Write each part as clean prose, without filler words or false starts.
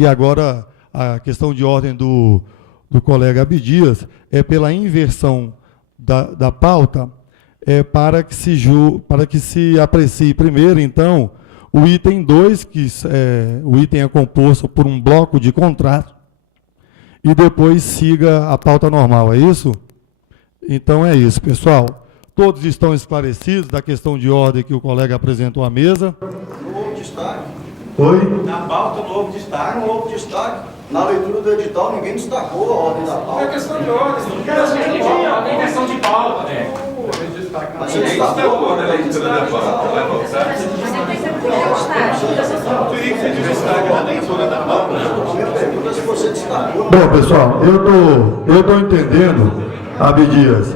E agora, a questão de ordem do colega Abdias é pela inversão da pauta, para que se aprecie primeiro, então, o item 2, o item é composto por um bloco de contrato, e depois siga a pauta normal, é isso? Então é isso, pessoal. Todos estão esclarecidos da questão de ordem que o colega apresentou à mesa? Não houve destaque. Oi? Na pauta não houve destaque. Não houve destaque. Na leitura do edital, ninguém destacou a ordem da pauta. É questão de ordem, não quero tem questão de pauta, né? Mas você destacou na leitura da pauta. Vai voltar. Minha pergunta é se você destacou. Bom, pessoal, eu tô entendendo, Abdias,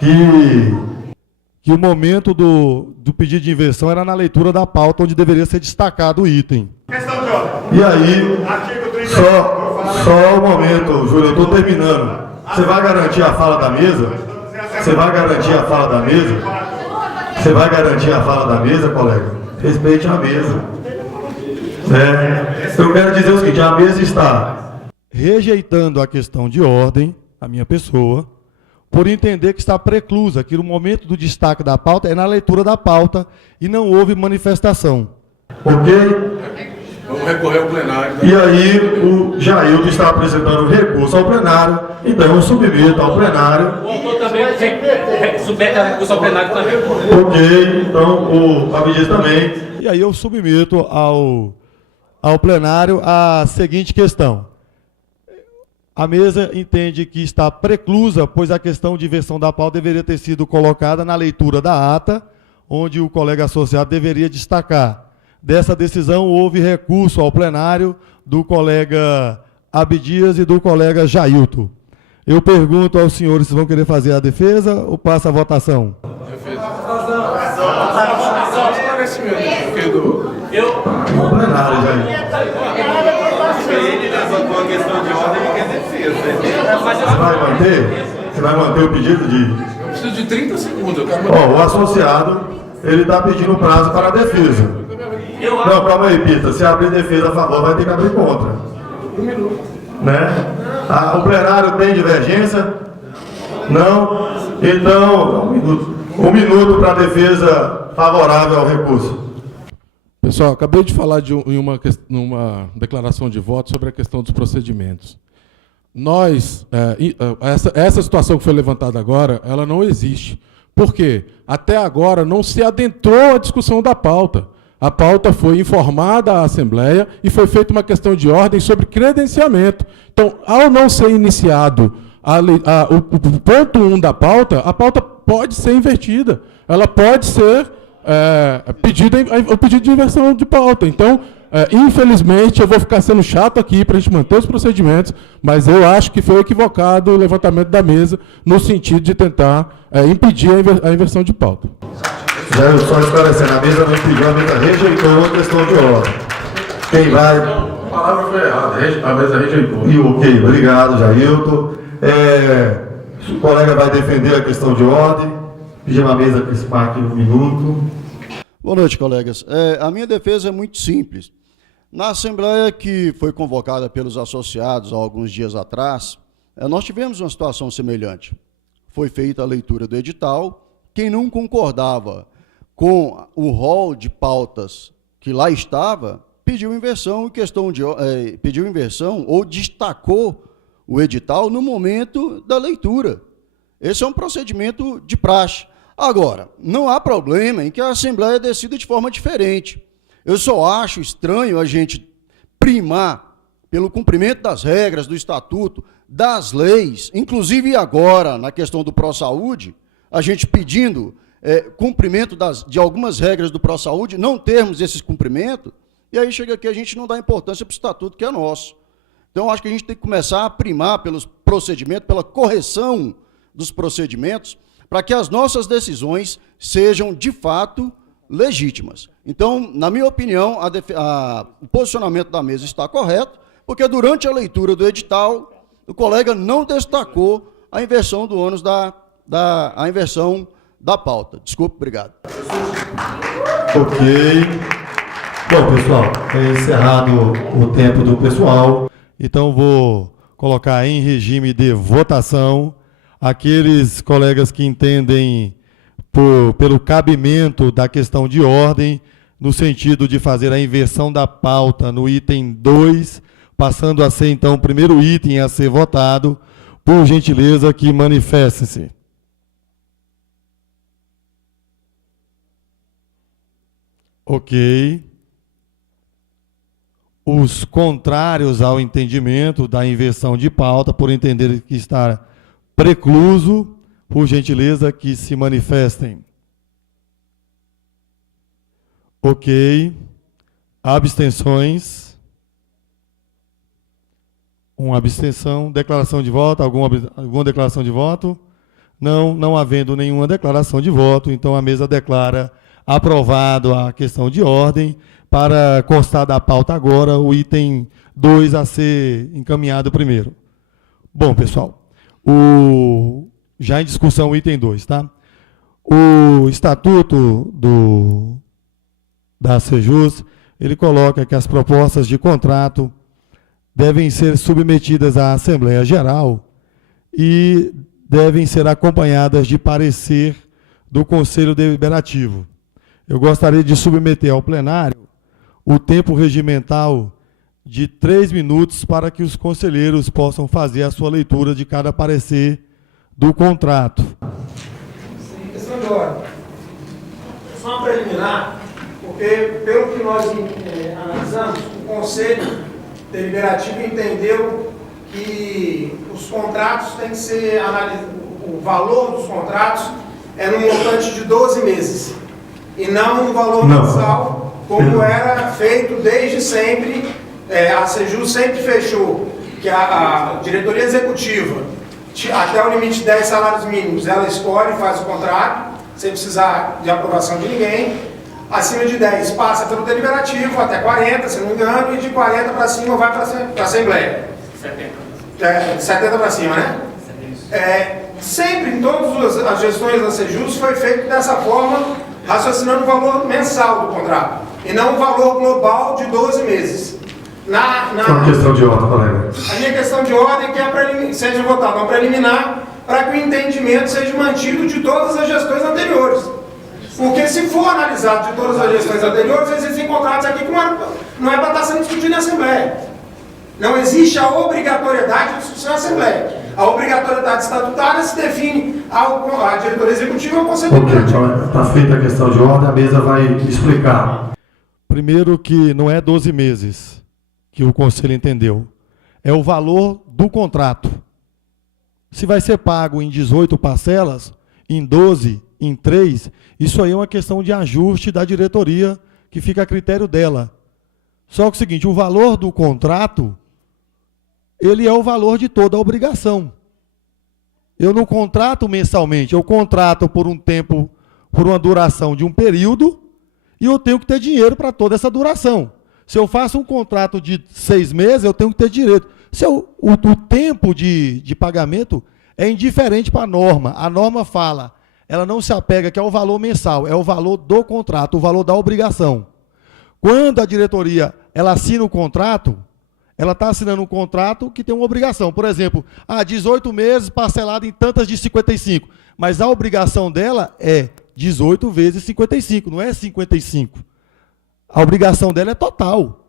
que o momento do pedido de inversão era na leitura da pauta, onde deveria ser destacado o item. Questão de ordem. E aí, só um momento, Júlio, eu estou terminando. Você vai garantir a fala da mesa? Você vai garantir a fala da mesa? Você vai garantir a fala da mesa, colega? Respeite a mesa. Eu quero dizer o seguinte, a mesa está rejeitando a questão de ordem, a minha pessoa, por entender que está preclusa, que no momento do destaque da pauta é na leitura da pauta e não houve manifestação. Ok? Vamos recorrer ao plenário. E aí o Jailton está apresentando recurso ao plenário, então eu submeto ao plenário. O autor também submete a recurso ao plenário também. Ok, então o Abdias também. E aí eu submeto ao plenário a seguinte questão. A mesa entende que está preclusa, pois a questão de inversão da pauta deveria ter sido colocada na leitura da ata, onde o colega associado deveria destacar. Dessa decisão, houve recurso ao plenário do colega Abdias e do colega Jailton. Eu pergunto aos senhores se vão querer fazer a defesa ou passa a votação. Defesa. O plenário, Jailton. Ele levantou a questão de ordem e quer defesa. Você vai manter o pedido de... Eu preciso de 30 segundos. O associado, ele está pedindo prazo para a defesa. Não, calma aí, Pita. Se abrir defesa a favor, vai ter que abrir contra. Um minuto. Né? O plenário tem divergência? Não? Então, um minuto para a defesa favorável ao recurso. Pessoal, acabei de falar em uma declaração de voto sobre a questão dos procedimentos. Essa situação que foi levantada agora, ela não existe. Por quê? Até agora não se adentrou a discussão da pauta. A pauta foi informada à Assembleia e foi feita uma questão de ordem sobre credenciamento. Então, ao não ser iniciado o ponto 1 da pauta, a pauta pode ser invertida. Ela pode ser o pedido de inversão de pauta. Então, infelizmente, eu vou ficar sendo chato aqui para a gente manter os procedimentos, mas eu acho que foi equivocado o levantamento da mesa no sentido de tentar impedir a inversão de pauta. Já só esclarecendo, a mesa não impediu, a mesa rejeitou a questão de ordem. Quem vai... A palavra foi errada, a mesa rejeitou. E ok, obrigado, Jailton. O colega vai defender a questão de ordem. Pedir uma mesa que se marque um minuto. Boa noite, colegas. A minha defesa é muito simples. Na Assembleia que foi convocada pelos associados há alguns dias atrás, nós tivemos uma situação semelhante. Foi feita a leitura do edital. Quem não concordava com o rol de pautas que lá estava, pediu inversão ou destacou o edital no momento da leitura. Esse é um procedimento de praxe. Agora, não há problema em que a Assembleia decida de forma diferente. Eu só acho estranho a gente primar pelo cumprimento das regras, do estatuto, das leis, inclusive agora, na questão do ProSaúde, a gente pedindo cumprimento de algumas regras do ProSaúde, não termos esses cumprimentos, e aí chega aqui a gente não dá importância para o estatuto que é nosso. Então, acho que a gente tem que começar a primar pelos procedimentos, pela correção dos procedimentos, para que as nossas decisões sejam, de fato, legítimas. Então, na minha opinião, o posicionamento da mesa está correto, porque durante a leitura do edital, o colega não destacou a inversão do ônus a inversão da pauta. Desculpe, obrigado. Ok. Bom, pessoal, é encerrado o tempo do pessoal, então vou colocar em regime de votação aqueles colegas que entendem pelo cabimento da questão de ordem, no sentido de fazer a inversão da pauta no item 2, passando a ser, então, o primeiro item a ser votado, por gentileza, que manifestem-se. Ok. Os contrários ao entendimento da inversão de pauta, por entender que está precluso, por gentileza, que se manifestem. Ok. Abstenções. Uma abstenção. Declaração de voto. Alguma declaração de voto? Não, não havendo nenhuma declaração de voto, então a mesa declara aprovado a questão de ordem, para constar da pauta agora o item 2 a ser encaminhado primeiro. Bom, pessoal, já em discussão o item 2, tá? O estatuto da Sejus, ele coloca que as propostas de contrato devem ser submetidas à Assembleia Geral e devem ser acompanhadas de parecer do Conselho Deliberativo. Eu gostaria de submeter ao plenário o tempo regimental de 3 minutos para que os conselheiros possam fazer a sua leitura de cada parecer do contrato. Sim, questão de ordem. Só uma preliminar, porque pelo que nós analisamos, o Conselho Deliberativo entendeu que os contratos têm que ser analisados, o valor dos contratos é no montante de 12 meses, e não no valor mensal, como era feito desde sempre. A Sejus sempre fechou que a diretoria executiva, até o limite de 10 salários mínimos, ela escolhe e faz o contrato, sem precisar de aprovação de ninguém. Acima de 10 passa pelo deliberativo, até 40, se não me engano, e de 40 para cima vai para a Assembleia. 70. 70 para cima, né? Sempre, em todas as gestões da Sejus, foi feito dessa forma, raciocinando o valor mensal do contrato, e não o valor global de 12 meses. Só uma questão de ordem, colega. A minha questão de ordem é que seja votada uma preliminar para que o entendimento seja mantido de todas as gestões anteriores. Porque se for analisado de todas as gestões anteriores, existem contratos aqui que não é para estar sendo discutido na Assembleia. Não existe a obrigatoriedade de discussão na Assembleia. A obrigatoriedade estatutária se define a diretoria executiva e o Conselho Deliberativo. Então está feita a questão de ordem, a mesa vai explicar. Primeiro que não é 12 meses que o Conselho entendeu. É o valor do contrato. Se vai ser pago em 18 parcelas, em 12, em 3, isso aí é uma questão de ajuste da diretoria, que fica a critério dela. Só que é o seguinte, o valor do contrato, ele é o valor de toda a obrigação. Eu não contrato mensalmente, eu contrato por um tempo, por uma duração de um período, e eu tenho que ter dinheiro para toda essa duração. Se eu faço um contrato de 6 meses, eu tenho que ter direito. O tempo de pagamento é indiferente para a norma. A norma fala, ela não se apega que é o valor mensal, é o valor do contrato, o valor da obrigação. Quando a diretoria ela assina o contrato, ela está assinando um contrato que tem uma obrigação. Por exemplo, 18 meses parcelado em tantas de 55. Mas a obrigação dela é 18 vezes 55, não é 55. A obrigação dela é total.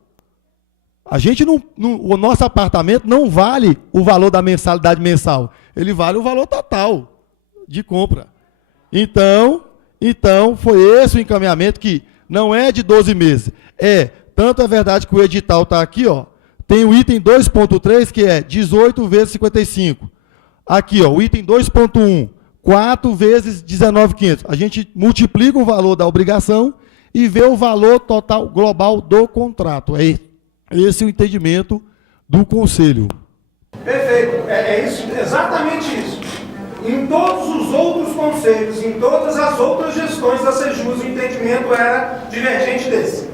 O nosso apartamento não vale o valor da mensalidade mensal. Ele vale o valor total de compra. Então, foi esse o encaminhamento que não é de 12 meses. Tanto é verdade que o edital está aqui, ó. Tem o item 2.3, que é 18 vezes 55. Aqui, ó, o item 2.1, 4 vezes 19.500. A gente multiplica o valor da obrigação e vê o valor total global do contrato. É esse o entendimento do Conselho. Perfeito. É isso, exatamente isso. Em todos os outros conselhos, em todas as outras gestões da Sejus, o entendimento era divergente desse.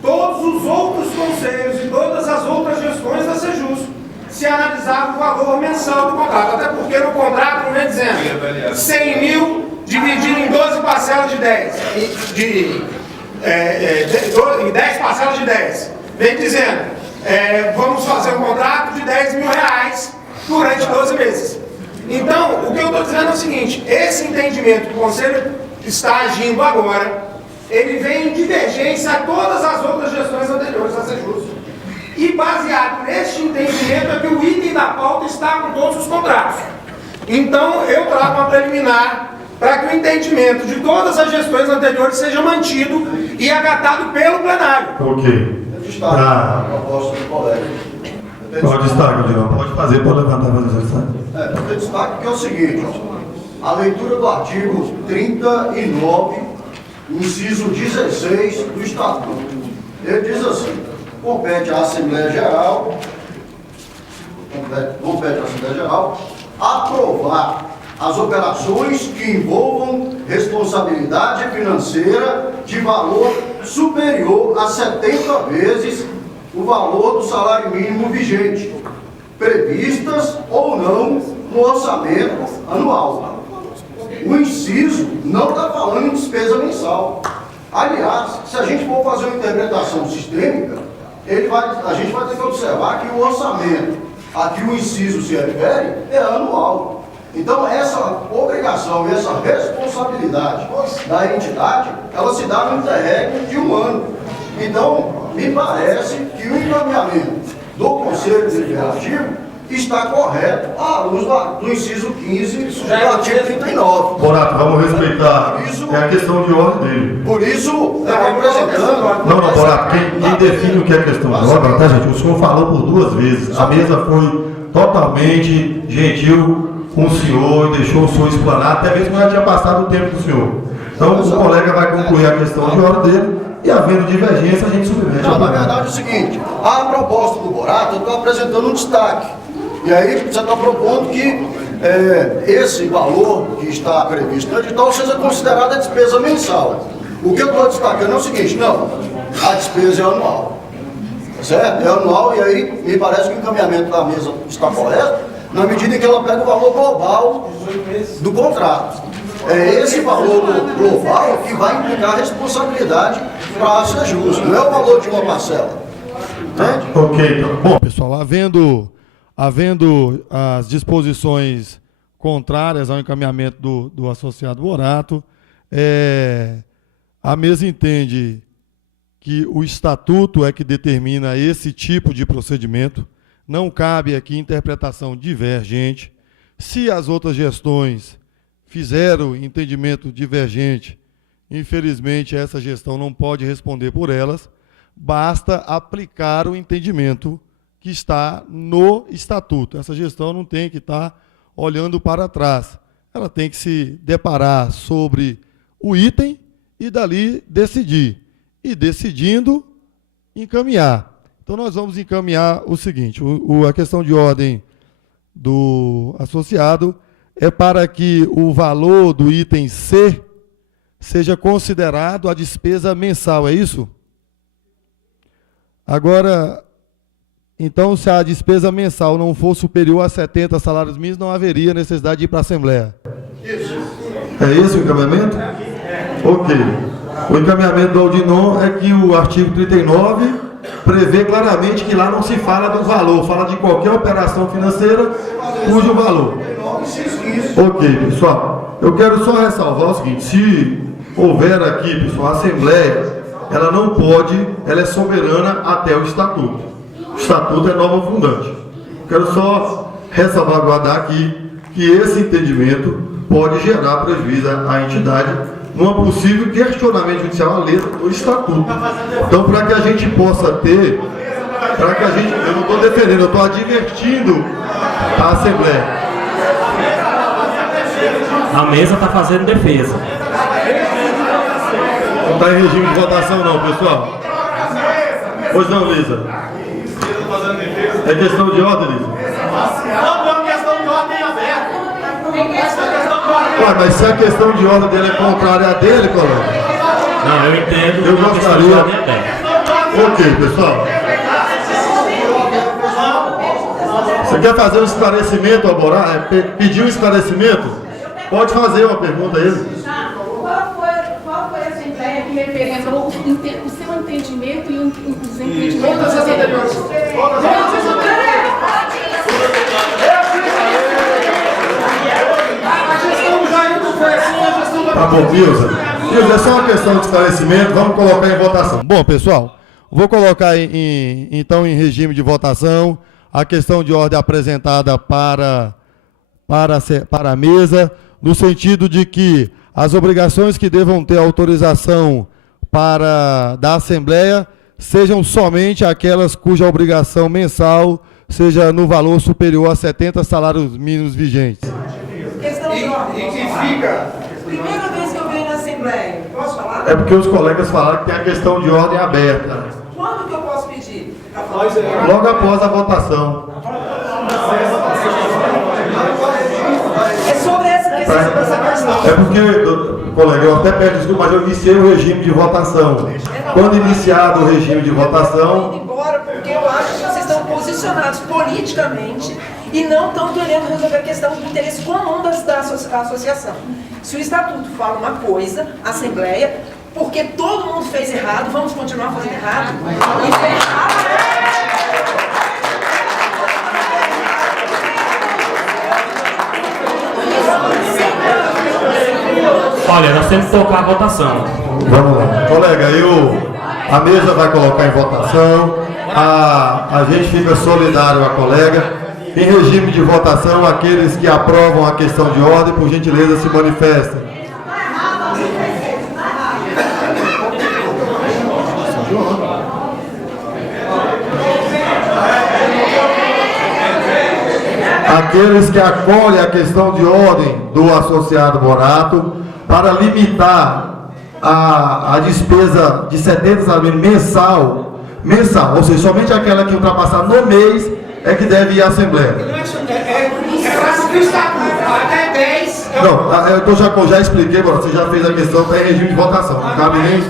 Todos os outros conselhos e todas as outras gestões da Sejus se analisava o valor mensal do contrato. Até porque no contrato não é dizendo 100 mil dividido em 12 parcelas de 10, 10 parcelas de 10. Vem dizendo, vamos fazer um contrato de R$10.000 durante 12 meses. Então, o que eu estou dizendo é o seguinte, esse entendimento que o Conselho está agindo agora, ele vem em divergência a todas as outras gestões anteriores, a ser justo. E baseado neste entendimento é que o item da pauta está com todos os contratos. Então, eu trago uma preliminar para que o entendimento de todas as gestões anteriores seja mantido e acatado pelo plenário. Ok. Destaque a proposta do colega. Pode destaque, Odilon. Pode fazer, pode levantar a votação. Eu destaque que é o seguinte, ó, a leitura do artigo 39, inciso 16 do Estatuto. Ele diz assim, compete à Assembleia Geral aprovar as operações que envolvam responsabilidade financeira de valor superior a 70 vezes o valor do salário mínimo vigente, previstas ou não no orçamento anual. O inciso não está falando em despesa mensal. Aliás, se a gente for fazer uma interpretação sistêmica, a gente vai ter que observar que o orçamento a que o inciso se refere é anual. Então, essa obrigação e essa responsabilidade da entidade, ela se dá no interregno de um ano. Então, me parece que o encaminhamento do Conselho Deliberativo está correto à luz do inciso 15 do artigo 39. Borato, vamos respeitar. É a questão de ordem dele. Por isso, eu estou apresentando... Não, Borato, quem define o que é questão de ordem, tá, gente? O senhor falou por 2 vezes. A mesa foi totalmente gentil com o senhor e deixou o senhor explanar, até mesmo já tinha passado o tempo do senhor. Então, o colega vai concluir a questão de ordem dele e, havendo divergência, a gente submete. Não, na verdade é o seguinte, a proposta do Borato, eu estou apresentando um destaque. E aí você está propondo que esse valor que está previsto no edital seja considerado a despesa mensal. O que eu estou destacando é o seguinte, não, a despesa é anual. Certo? É anual e aí me parece que o encaminhamento da mesa está correto, na medida em que ela pega o valor global do contrato. É esse valor global que vai implicar responsabilidade para ser justo, não é o valor de uma parcela. Entende? Ok, então. Bom, pessoal, havendo as disposições contrárias ao encaminhamento do associado Borato, a mesa entende que o estatuto é que determina esse tipo de procedimento, não cabe aqui interpretação divergente. Se as outras gestões fizeram entendimento divergente, infelizmente essa gestão não pode responder por elas, basta aplicar o entendimento que está no estatuto. Essa gestão não tem que estar olhando para trás. Ela tem que se deparar sobre o item e dali decidir. E decidindo, encaminhar. Então nós vamos encaminhar o seguinte, a questão de ordem do associado é para que o valor do item C seja considerado a despesa mensal, é isso? Agora, então, se a despesa mensal não for superior a 70 salários mínimos, não haveria necessidade de ir para a Assembleia. Isso. É esse o encaminhamento? Ok. O encaminhamento do Aldinon é que o artigo 39 prevê claramente que lá não se fala do valor, fala de qualquer operação financeira cujo valor. Ok, pessoal. Eu quero só ressalvar o seguinte, se houver aqui, pessoal, a Assembleia, ela não pode, ela é soberana até o Estatuto. O Estatuto é norma fundante. Quero só ressalvaguardar aqui que esse entendimento pode gerar prejuízo à entidade numa possível questionamento judicial à letra do Estatuto. Então, para que a gente possa ter, eu não estou defendendo, eu estou advertindo a Assembleia. A mesa está fazendo defesa. Não está em regime de votação não, pessoal. Pois não, Lisa? É questão de ordem, Lisa? Não, é uma questão de ordem aberta. Ué, mas se a questão de ordem dele é contrária a dele, colega? Não, eu entendo. Eu gostaria. Ok, pessoal. Você quer fazer um esclarecimento, Alborá? Pedir um esclarecimento? Pode fazer uma pergunta a ele. Qual foi a Assembleia que referendou Todas as anteriores. A gestão do Jair não foi assim, a gestão da... Tá bom, Wilson. Wilson, é só uma questão de esclarecimento, vamos colocar em votação. Bom, pessoal, vou colocar então em regime de votação a questão de ordem apresentada para a mesa, no sentido de que as obrigações que devam ter autorização da Assembleia sejam somente aquelas cuja obrigação mensal seja no valor superior a 70 salários mínimos vigentes. Questão de ordem. E que fica... Primeira vez que eu venho na Assembleia. Posso falar? É porque os colegas falaram que tem a questão de ordem aberta. Quando que eu posso pedir? Logo após a votação. É sobre essa questão. É porque, colega, eu até peço desculpa, mas eu iniciei o regime de votação. Quando iniciado o regime de votação... Indo embora, porque eu acho que vocês estão posicionados politicamente e não estão querendo resolver a questão do interesse comum da associação. Se o Estatuto fala uma coisa, a Assembleia, porque todo mundo fez errado, vamos continuar fazendo errado? Isso é errado. Olha, nós temos que colocar a votação. Vamos lá. Colega, a mesa vai colocar em votação, a gente fica solidário à colega. Em regime de votação, aqueles que aprovam a questão de ordem, por gentileza, se manifestem. Aqueles que acolhem a questão de ordem do associado Morato para limitar a despesa de 70 salários mensal, ou seja, somente aquela que ultrapassar no mês é que deve ir à Assembleia. Até 10. Não, eu já expliquei, você já fez a questão, está em regime de votação. Não cabe nem.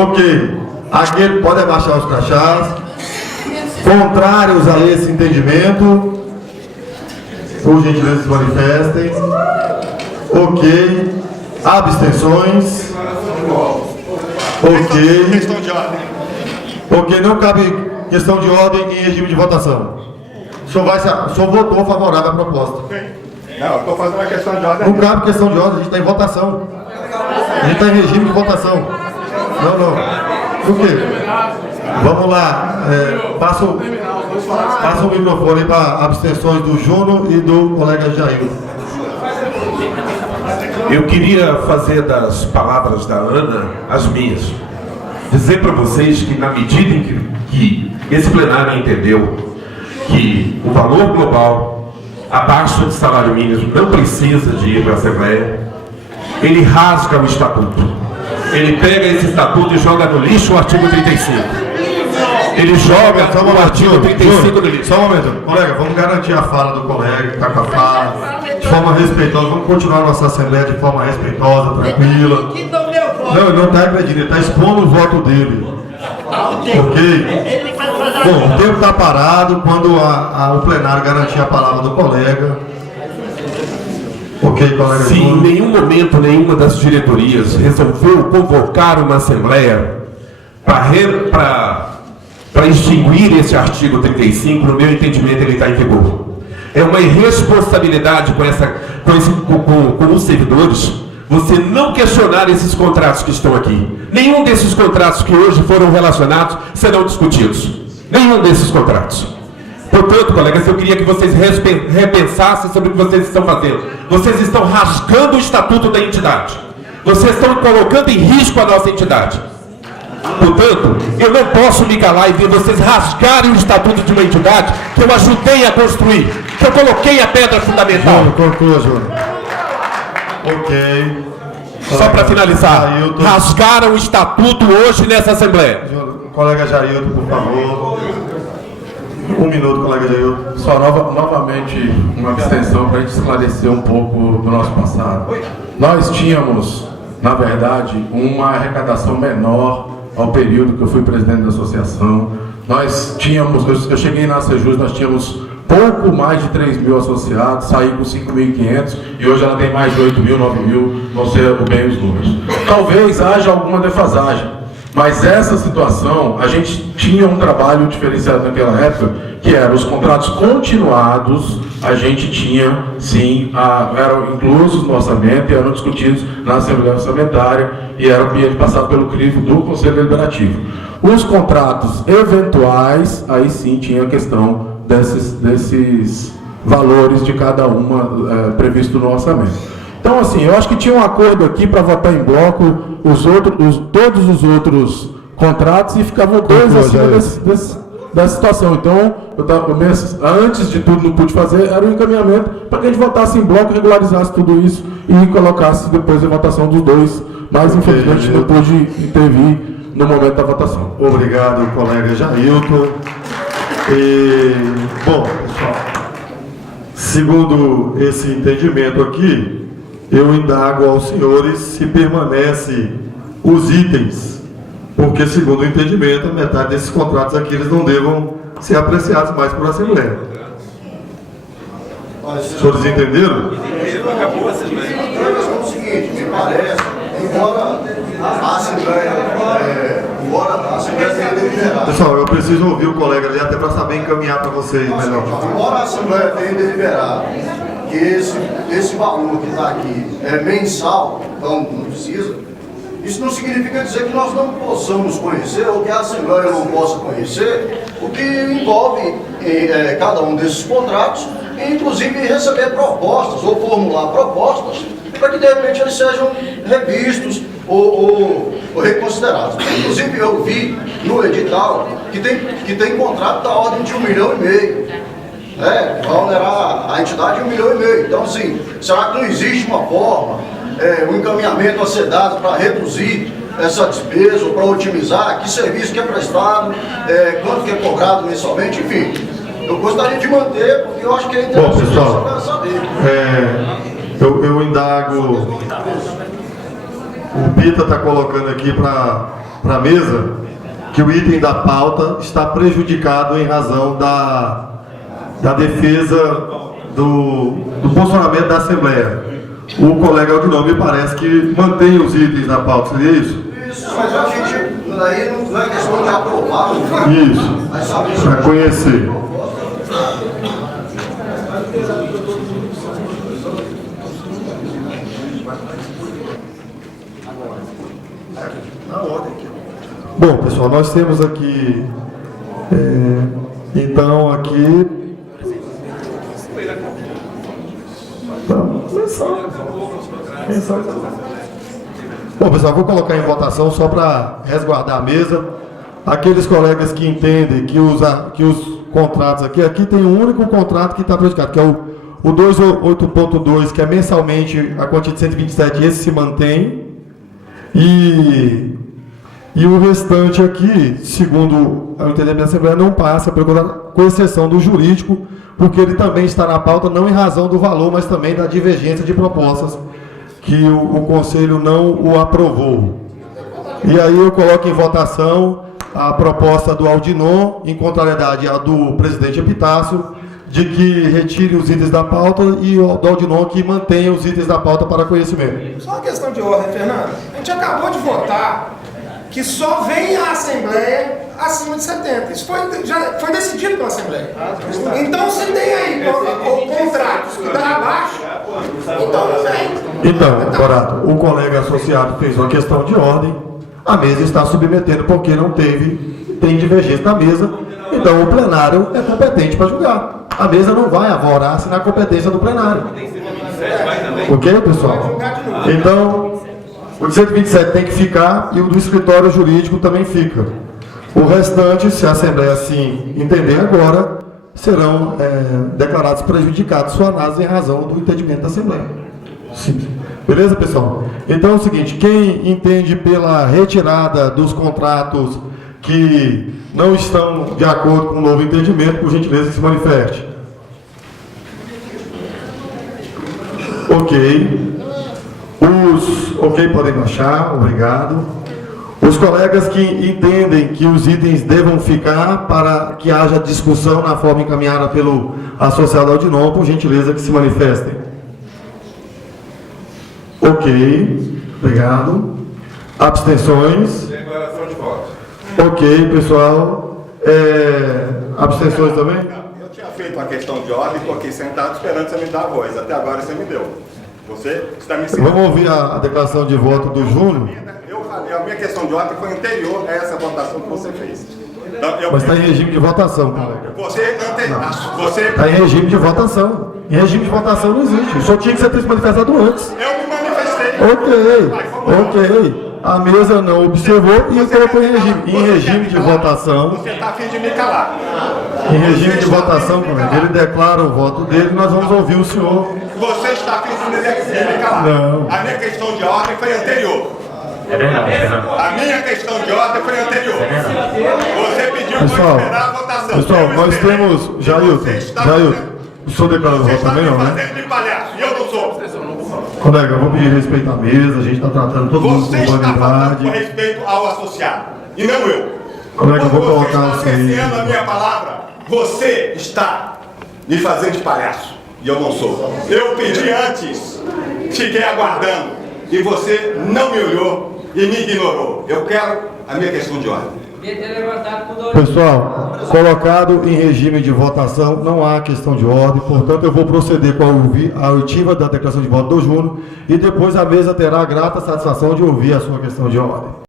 Ok. Aquele pode abaixar os crachás. Contrários a esse entendimento, por gentileza se manifestem. Ok. Abstenções. Ok. Questão de ordem. Ok, não cabe questão de ordem em regime de votação. O senhor votou favorável à proposta. Não, eu estou fazendo a questão de ordem. Não cabe questão de ordem, a gente está em votação. A gente está em regime de votação. Não. Por quê? Vamos lá. Passa o microfone para abstenções do Júnior e do colega Jair. Eu queria fazer das palavras da Ana as minhas. Dizer para vocês que na medida em que esse plenário entendeu que o valor global abaixo de salário mínimo não precisa de ir para a Assembleia, ele rasga o Estatuto. Ele pega esse Estatuto e joga no lixo o artigo 35. Ele joga o artigo 35 no lixo. Só um momento. Colega, vamos garantir a fala do colega, que está com a fala, de forma respeitosa. Vamos continuar a nossa Assembleia de forma respeitosa, tranquila. Não, ele não está agredindo, ele está expondo o voto dele. Ok? Bom, o tempo está parado quando o plenário garantir a palavra do colega. Ok, colega? Se em nenhum momento nenhuma das diretorias resolveu convocar uma Assembleia para extinguir esse artigo 35, no meu entendimento ele está em vigor. É uma irresponsabilidade com os servidores você não questionar esses contratos que estão aqui. Nenhum desses contratos que hoje foram relacionados serão discutidos. Nenhum desses contratos. Portanto, colegas, eu queria que vocês repensassem sobre o que vocês estão fazendo. Vocês estão rasgando o estatuto da entidade. Vocês estão colocando em risco a nossa entidade. Portanto, eu não posso me calar e ver vocês rasgarem o estatuto de uma entidade que eu ajudei a construir, que eu coloquei a pedra fundamental. Conclua, Júnior. Ok. Só para finalizar, rasgaram o estatuto hoje nessa Assembleia. Colega Jailton, por favor. Um minuto, colega Jailton. Só novamente uma abstenção para a gente esclarecer um pouco do nosso passado. Nós tínhamos, na verdade, uma arrecadação menor ao período que eu fui presidente da associação. Nós tínhamos, eu cheguei na Sejus, nós tínhamos pouco mais de 3 mil associados, saí com 5.500 e hoje ela tem mais de 8 mil, 9 mil, vão ser bem os números. Talvez haja alguma defasagem, Mas essa situação, a gente tinha um trabalho diferenciado naquela época, que eram os contratos continuados, a gente tinha, sim, eram inclusos no orçamento e eram discutidos na Assembleia Orçamentária e eram passados pelo crivo do Conselho Deliberativo. Os contratos eventuais, aí sim tinha a questão desses valores de cada uma previsto no orçamento. Então, assim, eu acho que tinha um acordo aqui para votar em bloco todos os outros contratos e ficavam dois acima dessa situação. Então, antes de tudo, não pude fazer, era um encaminhamento para que a gente votasse em bloco, regularizasse tudo isso e colocasse depois a votação dos dois. Mas, infelizmente, não pude intervir no momento da votação. Obrigado, colega Jailton. Bom, pessoal, segundo esse entendimento aqui, eu indago aos senhores se permanecem os itens, porque, segundo o entendimento, a metade desses contratos aqui eles não devam ser apreciados mais por Assembleia. Os senhores entenderam? É o seguinte, me parece, embora a Assembleia tenha deliberado. Pessoal, eu preciso ouvir o colega ali até para saber encaminhar para vocês melhor. Embora a Assembleia tenha deliberado que esse valor que está aqui é mensal, então não precisa, isso não significa dizer que nós não possamos conhecer ou que a Assembleia não possa conhecer o que envolve cada um desses contratos e, inclusive, receber propostas ou formular propostas para que, de repente, eles sejam revistos ou reconsiderados. Inclusive, eu vi no edital que tem contrato da ordem de 1,5 milhão. Vai onerar a entidade 1,5 milhão. Então, assim, será que não existe uma forma, um encaminhamento a ser dado para reduzir essa despesa ou para otimizar? Que serviço que é prestado, quanto que é cobrado mensalmente, enfim. Eu gostaria de manter, porque eu acho que é interessante. Bom, pessoal, saber. Eu indago. O Pita está colocando aqui para a mesa que o item da pauta está prejudicado em razão da defesa do funcionamento da Assembleia. O colega Aldinão me parece que mantém os itens na pauta, seria isso? Isso, mas a gente, aí não é questão de aprovar. Isso, para conhecer. Bom, pessoal, nós temos aqui, então, aqui... Bom, pessoal, vou colocar em votação só para resguardar a mesa. Aqueles colegas que entendem que os contratos aqui tem um único contrato que está prejudicado, que é o 28.2, que é mensalmente a quantia de 127, esse se mantém. E o restante aqui, segundo o entendimento da Assembleia, não passa, com exceção do jurídico, porque ele também está na pauta, não em razão do valor, mas também da divergência de propostas, que o Conselho não o aprovou. E aí eu coloco em votação a proposta do Aldinon, em contrariedade à do presidente Epitácio, de que retire os itens da pauta e o do Aldinon que mantenha os itens da pauta para conhecimento. Só uma questão de ordem, Fernando. A gente acabou de votar que só vem a Assembleia acima de 70. Isso já foi decidido pela Assembleia. Então, você tem aí contratos que dá abaixo, então não vem. Então, Dourado, o colega associado fez uma questão de ordem, a mesa está submetendo porque não tem divergência na mesa, então o plenário é competente para julgar. A mesa não vai avorar-se na competência do plenário. Ok, pessoal? Então, o de 127 tem que ficar e o do escritório jurídico também fica. O restante, se a Assembleia assim entender agora, serão declarados prejudicados sua análise em razão do entendimento da Assembleia. Simples. Beleza, pessoal? Então é o seguinte, quem entende pela retirada dos contratos que não estão de acordo com o novo entendimento, por gentileza, se manifeste. Ok. Ok, podem baixar, obrigado. Os colegas que entendem que os itens devam ficar para que haja discussão na forma encaminhada pelo associado Aldinon, por gentileza, que se manifestem. Ok, obrigado. Abstenções? Ok, pessoal. Abstenções também? Eu tinha feito uma questão de ordem, estou aqui sentado esperando você me dar a voz. Até agora você me deu. Você está me ensinando. Vamos ouvir a declaração de voto do Júnior? Eu falei, a minha questão de ordem foi anterior a essa votação que você fez. Então, Mas está em regime de votação, colega. Você Está em regime de votação. Em regime de votação não existe. Só tinha que você ter se manifestado antes. Eu me manifestei. Ok. A mesa não observou e colocou em regime. Em regime de votação. Você está a fim de me calar. Em regime de votação, colega. Ele declara o voto dele, nós vamos ouvir o senhor. Você está a fim de me calar. Não. A minha questão de ordem foi anterior. É verdade, A minha questão de ordem foi anterior. Você pediu para esperar a votação. Pessoal, nós temos... Jailton, o senhor declarou o voto também, não, né? Fazendo de palhaço, e eu não sou. Colega, eu vou pedir respeito à mesa, a gente está tratando todo mundo Você com está falando humanidade. com respeito ao associado, e não eu. Colega, eu vou Quando você colocar está o seguinte. cerceando a minha palavra, você está me fazendo de palhaço, e eu não sou. Eu pedi antes, fiquei aguardando, e você não me olhou e me ignorou. Eu quero a minha questão de ordem. Pessoal, colocado em regime de votação, não há questão de ordem, portanto eu vou proceder com a oitiva da declaração de voto do Júnior e depois a mesa terá a grata satisfação de ouvir a sua questão de ordem.